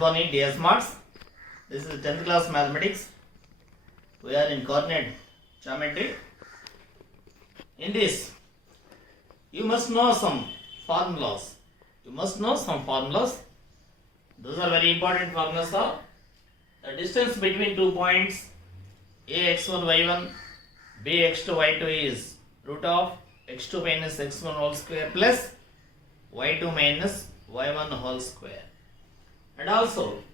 Boni DS Marts. This is 10th class mathematics. We are in coordinate geometry. In this, you must know some formulas. Those are very important formulas. Are the distance between 2 points ax1 y1 bx2 y2 is root of x2 minus x1 whole square plus y2 minus y1 whole square. And also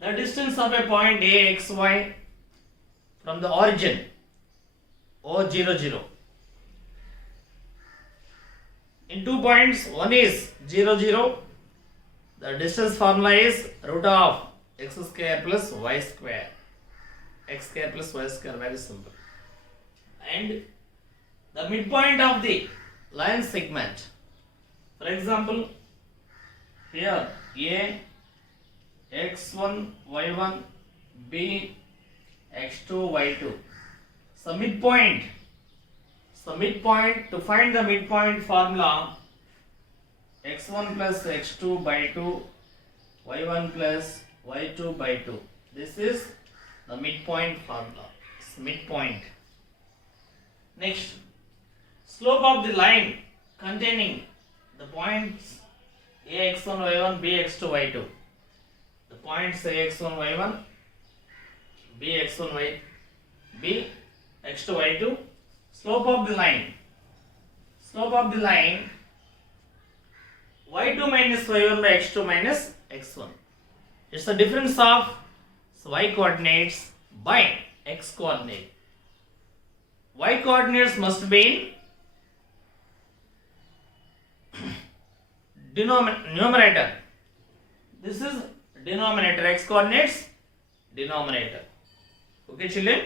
the distance of a point axy from the origin O00 in 2 points, one is 0 0. The distance formula is root of x square plus y square. X square plus y square, very simple. And the midpoint of the line segment, for example, here A x1 y1 b x2 y2. So midpoint, to find the midpoint formula, x1 plus x2 by 2 y1 plus y2 by 2. This is the midpoint formula. It's midpoint. Next, slope of the line containing the points ax1 y1 bx2 y2. The points ax1 y1 bx1 y b x2 y2. Slope of the line y2 minus y1 by x2 minus x1. It's the difference of y coordinates by x coordinate. Y coordinates must be in numerator. This is denominator. X coordinates denominator. Okay, children.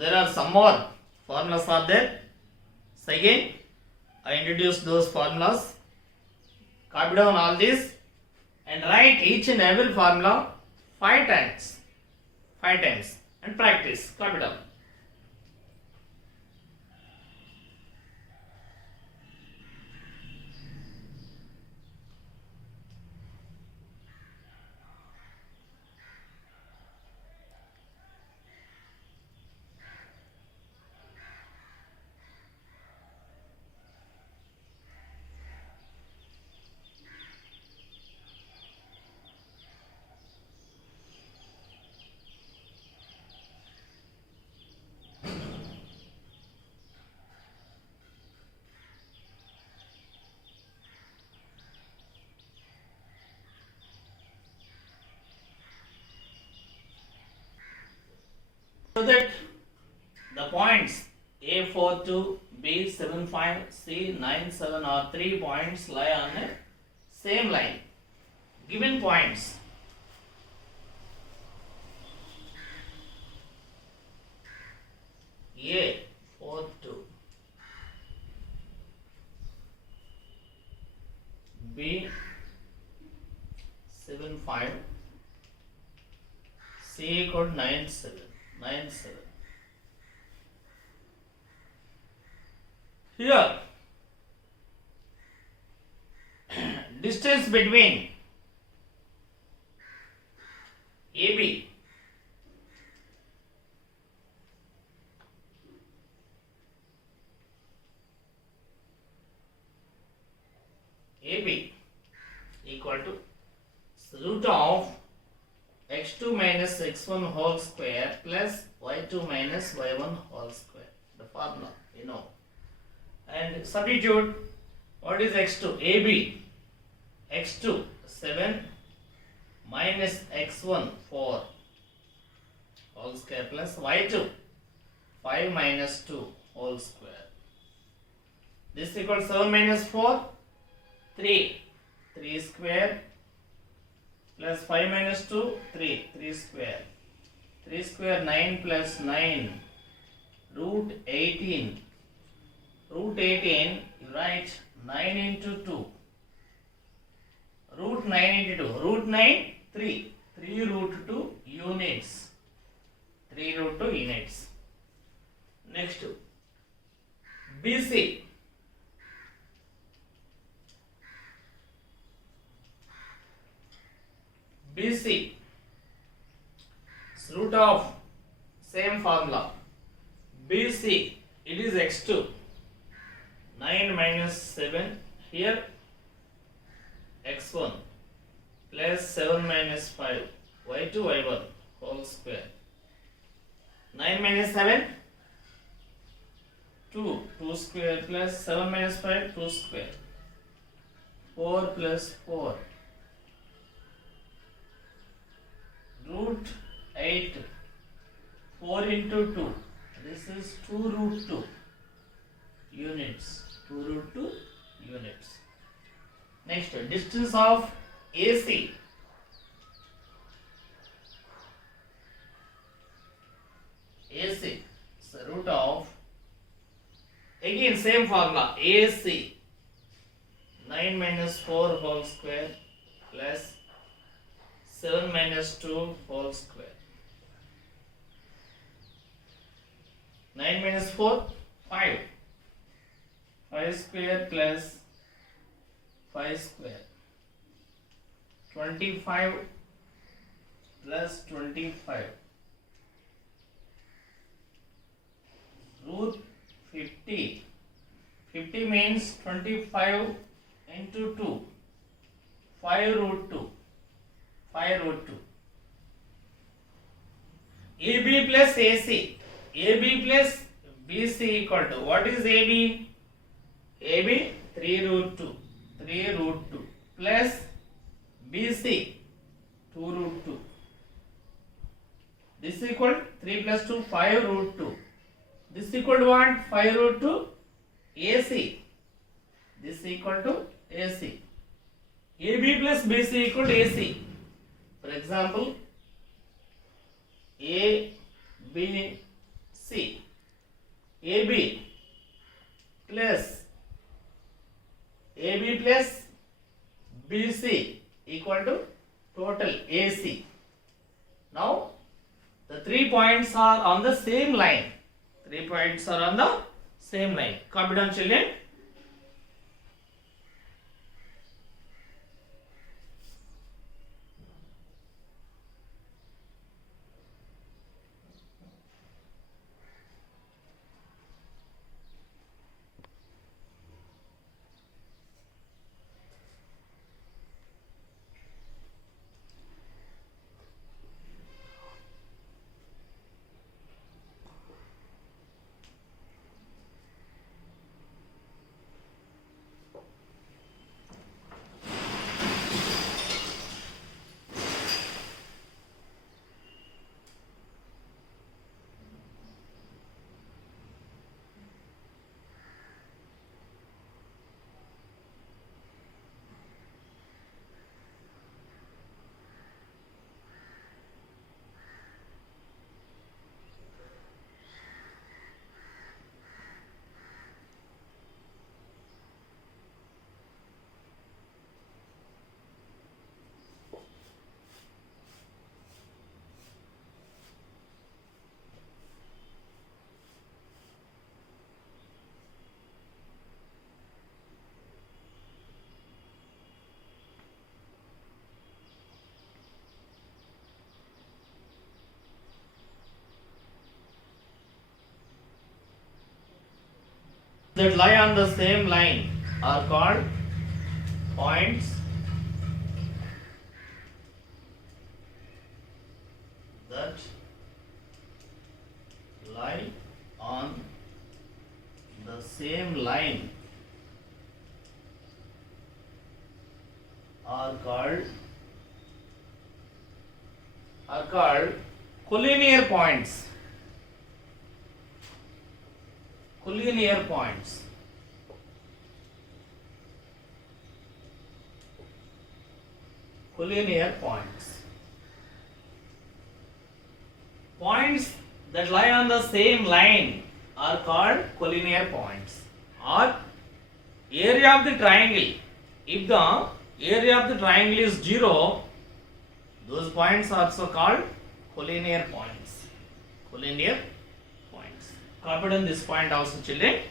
There are some more formulas are there. So again, I introduce those formulas. Copy down all these and write each and every formula 5 times and practice. Copy down. So that the points A42, B75, C97 are 3 points lie on a same line. Given points A42, B75, C equal 97. Here, distance between AB equal to root of x2 minus x1 whole square plus y2 minus y1 whole square. The formula, you know. And substitute what is x2? AB x2 7 minus x1 4 whole square plus y2 5 minus 2 whole square. This equals 7 minus 4 3 square plus 5 minus 2 3 square. 3 square 9 plus 9 root 18. Root 18 you write 9 into 2. Root 9 into 2. Root 9 3 root 2 units. 3 root 2 units. Next BC BC is root of same formula. BC, it is x2. 9 minus 7 here, x1 plus 7 minus 5 y2 y1 whole square. 9 minus 7 2 square plus 7 minus 5 2 square, 4 plus 4 root 8, 4 into 2, this is 2 root 2 units, 2 root 2 units. Next, distance of AC. AC is the root of, again same formula, AC 9 minus 4 whole square plus 7 minus 2 whole square. 9 minus 4, 5. 5 square plus 5 square. 25 plus 25. Root 50. 50 means 25 into 2. 5 root 2. 5 root 2. AB plus AC. AB plus BC equal to, what is AB? AB 3 root 2. 3 root 2 plus BC 2 root 2. This equal 3 plus 2 5 root 2. This equal to what? 5 root 2 AC. This equal to AC. AB plus BC equal to AC. For example, A, B, C. AB plus BC equal to total AC. Now, the 3 points are on the same line. 3 points are on the same line. Copy down, children. That lie on the same line are called points that lie on the same line are called collinear points. Collinear points. Collinear points. Points that lie on the same line are called collinear points. Or area of the triangle. If the area of the triangle is 0, those points are also called collinear points. Collinear points. Copied on this point also, children.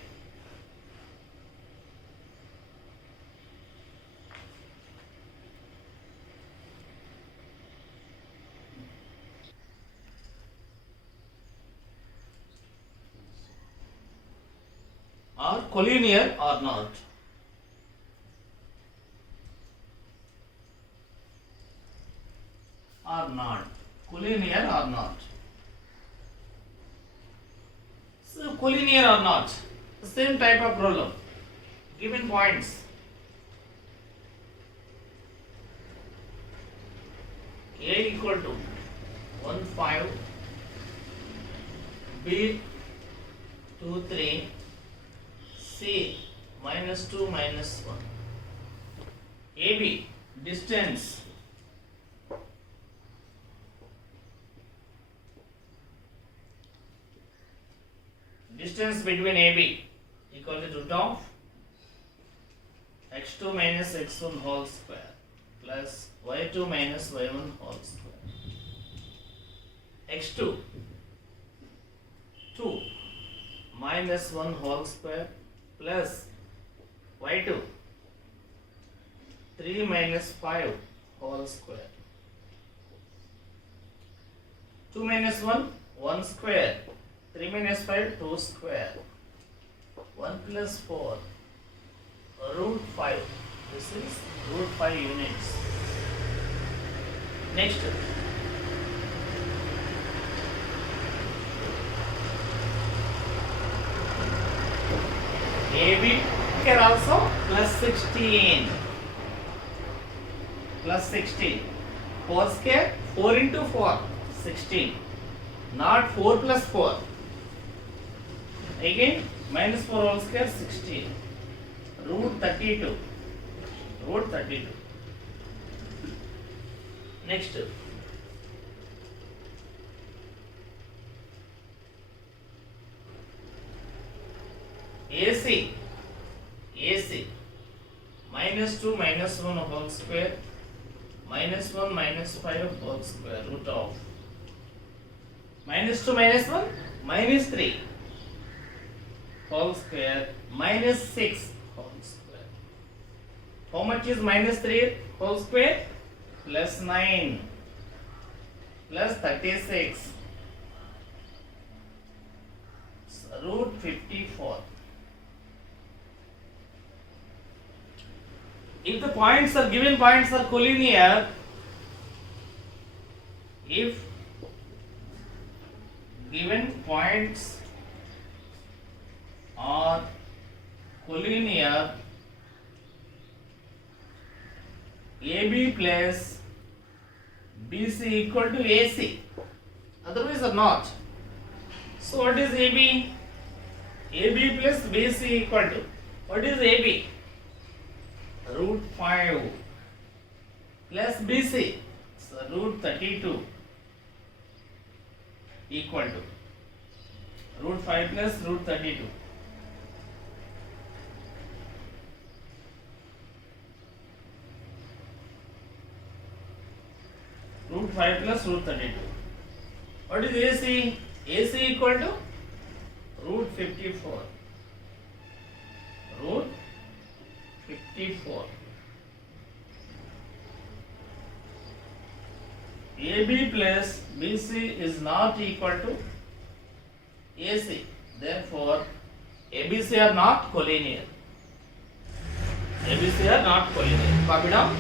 collinear or not? Or not? Collinear or not? So collinear or not? The same type of problem. Given points. A equal to 1 5, B 2 3, C -2 -1. AB distance between AB equal to root of x2 minus x1 whole square plus y2 minus y1 whole square. x2 2 minus 1 whole square plus y2 3 minus 5 whole square. 2 minus 1 1 square, 3 minus 5 2 square, 1 plus 4 root 5. This is root 5 units. Next, AB here also plus 16. Plus 16. 4 square, 4 into 4, 16. Not 4 plus 4. Again, minus 4 whole square, 16. Root 32. Root 32. Next. AC minus 2 minus 1 whole square minus 1 minus 5 whole square root of minus 2 minus 1 minus 3 whole square minus 6 whole square. How much is minus 3 whole square? Plus 9 plus 36 root 54. If the points are given points are collinear, if given points are collinear, AB plus BC equal to AC, otherwise are not. So what is AB? AB plus BC equal to, what is AB? Root 5 plus BC, so root 32 equal to root 5 plus root 32. Root 5 plus root 32. What is AC? AC equal to root 54. Root 54. AB plus BC is not equal to AC. Therefore, ABC are not collinear. ABC are not collinear. Copy down.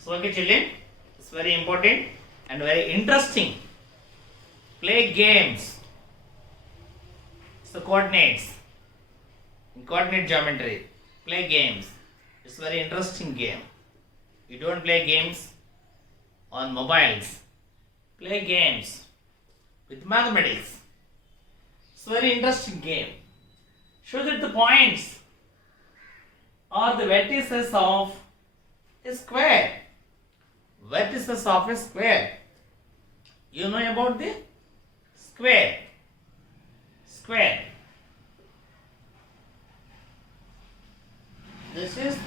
So okay children, it's very important and very interesting. Play games. It's the coordinates. In coordinate geometry. Play games. It's very interesting game. You don't play games on mobiles. Play games with mathematics. It's a very interesting game. Show that the points are the vertices of a square. vertices of a square. You know about the square. Square. This is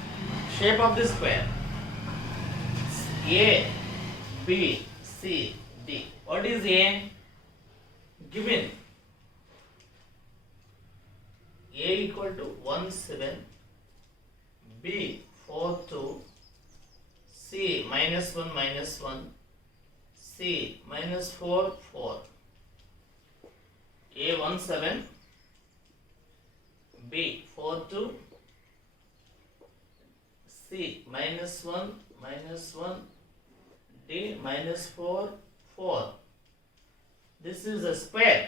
shape of the square. A, B, C, D. What is A? Given. A equal to 1, 7. B, 4, 2. C, minus 1, minus 1. C, minus 4, 4. A, 1, 7. B, 4, 2. C, minus 1, minus 1. D, minus 4, 4. This is a square.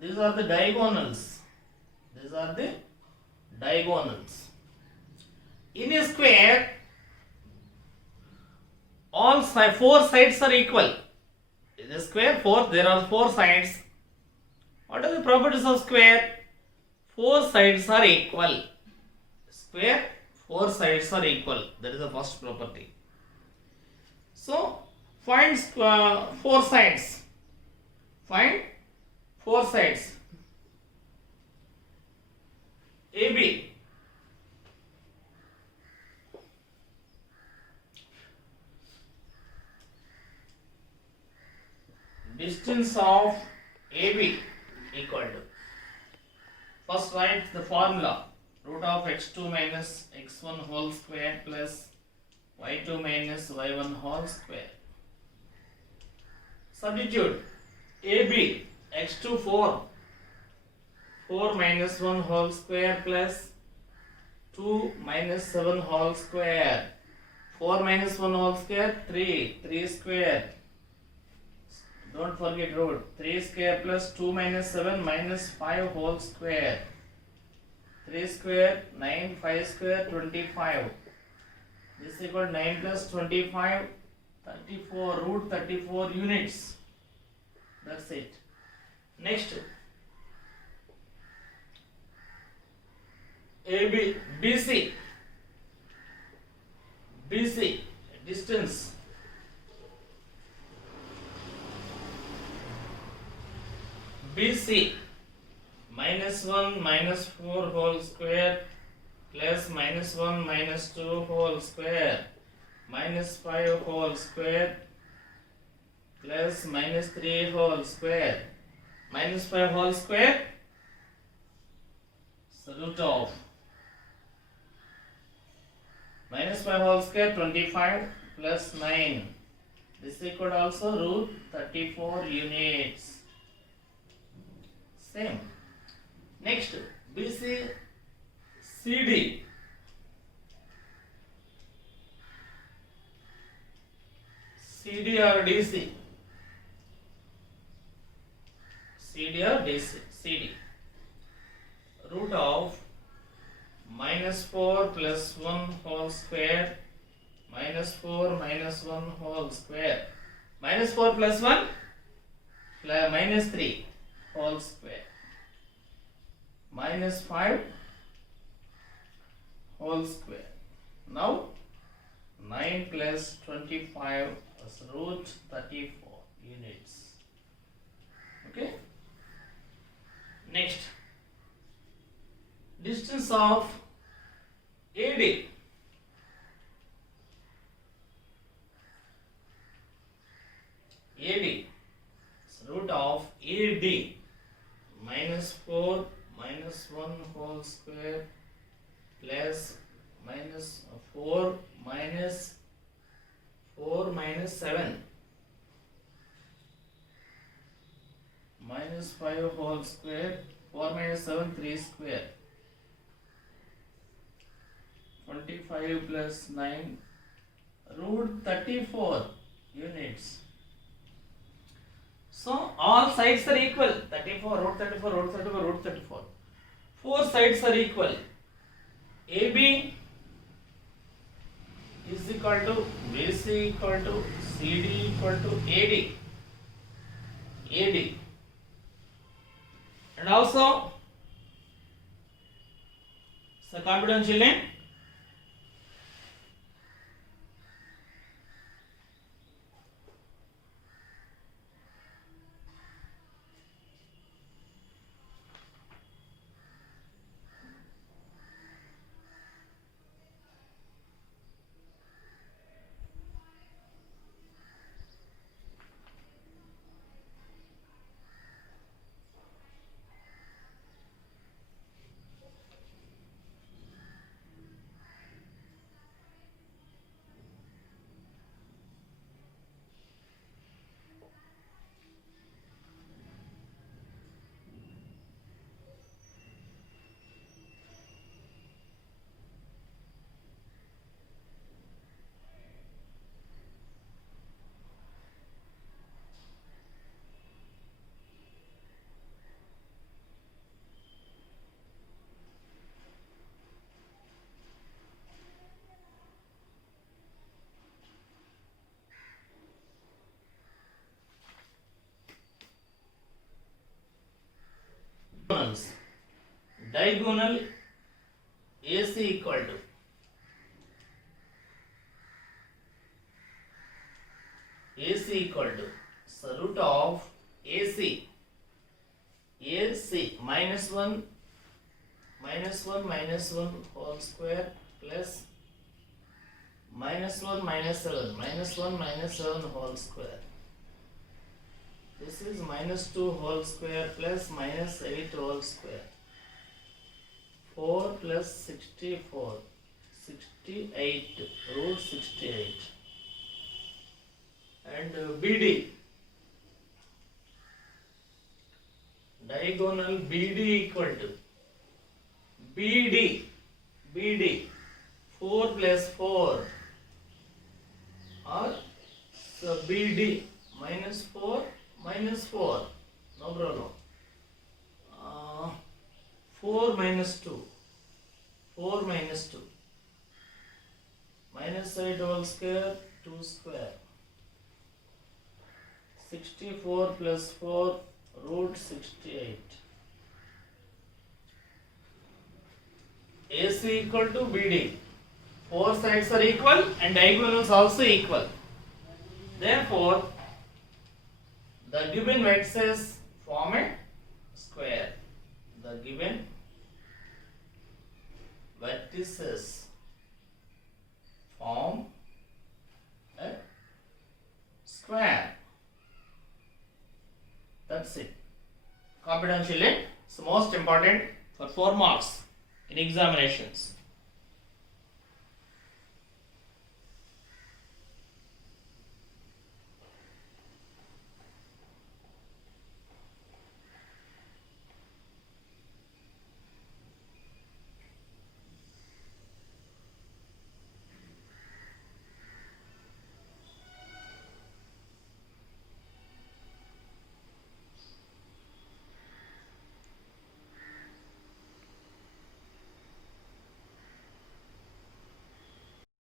These are the diagonals. These are the diagonals. In a square, all four sides are equal. In a square, there are four sides. What are the properties of square? Four sides are equal. Square, four sides are equal. That is the first property. So, find four sides. Find four sides. AB. Distance of AB equal to. First write the formula. Root of x2 minus x1 whole square plus y2 minus y1 whole square. Substitute. AB. x2 4. 4 minus 1 whole square plus 2 minus 7 whole square. 4 minus 1 whole square 3. 3 square. Don't forget root. 3 square plus 2 minus 7 minus 5 whole square. 3 square 9. 5 square 25. This is equal to 9 plus 25 34. Root 34 units. That's it. Next. AB, BC. BC, distance. BC, minus 1 minus 4 whole square plus minus 1 minus 2 whole square minus 5 whole square plus minus 3 whole square minus 5 whole square. So root of minus 5 whole square 25 plus 9. This is equal to also root 34 units. Same. Next, BC CD. CD or DC? CD or DC? CD. Root of minus 4 plus 1 whole square minus 4 minus 1 whole square minus 4 plus 1 minus 3 whole square minus 5 whole square. Now 9 plus 25 is root 34 units. Okay. Next, distance of AD. AD is root of AD minus 4 minus 1 whole square plus minus 4 minus 7 minus 5 whole square 4 minus 7 3 square 25 plus 9 root 34 units. So all sides are equal. 34 root 34 root 34 root 34. Four sides are equal. AB is equal to BC equal to CD equal to AD. AD. And also, so confidential name, diagonals. Diagonal AC equal to so root of AC minus 1 whole square plus minus 1 minus 7 whole square. This is minus 2 whole square plus minus 8 whole square. 4 plus 64, 68, root 68. And BD, diagonal BD equal to BD 4 plus 4 or so BD minus 4, no problem. 4 minus 2, minus 8 whole square, 2 square. 64 plus 4, root 68. AC equal to BD. Four sides are equal and diagonals also equal. Therefore, the given vertices form a square. The given vertices form a square. That's it. Confidentially, it's most important for 4 marks in examinations.